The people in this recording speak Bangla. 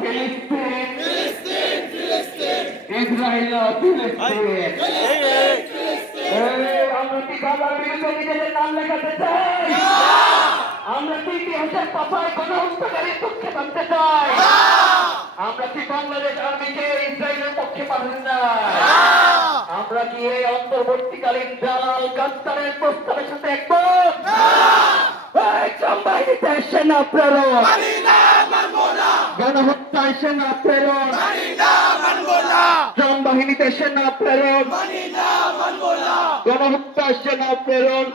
ফিলিস্তিন ইসরায়েল ফিলিস্তিন আমরা কি গাজার বিরুদ্ধে নিজেদের নাম লেখাতে চাই? আমরা কি ইতিহাসের পাতায় গণহত্যাকারীর পক্ষে থাকতে চাই? আমরা কি বাংলাদেশ আর্মিকে ইসরায়েলের পক্ষে পাঠাতে চাই? আমরা কি এই অন্তর্বর্তীকালীন দালাল গাদ্দারের প্রস্তাবের সাথে একমত? বাহিনীতে সেনা প্রেরণ, গণহত্যায় সেনা প্রেরণ, জম বাহিনীতে সেনা প্রেরণ, গণহত্যায় সেনা প্রেরণ,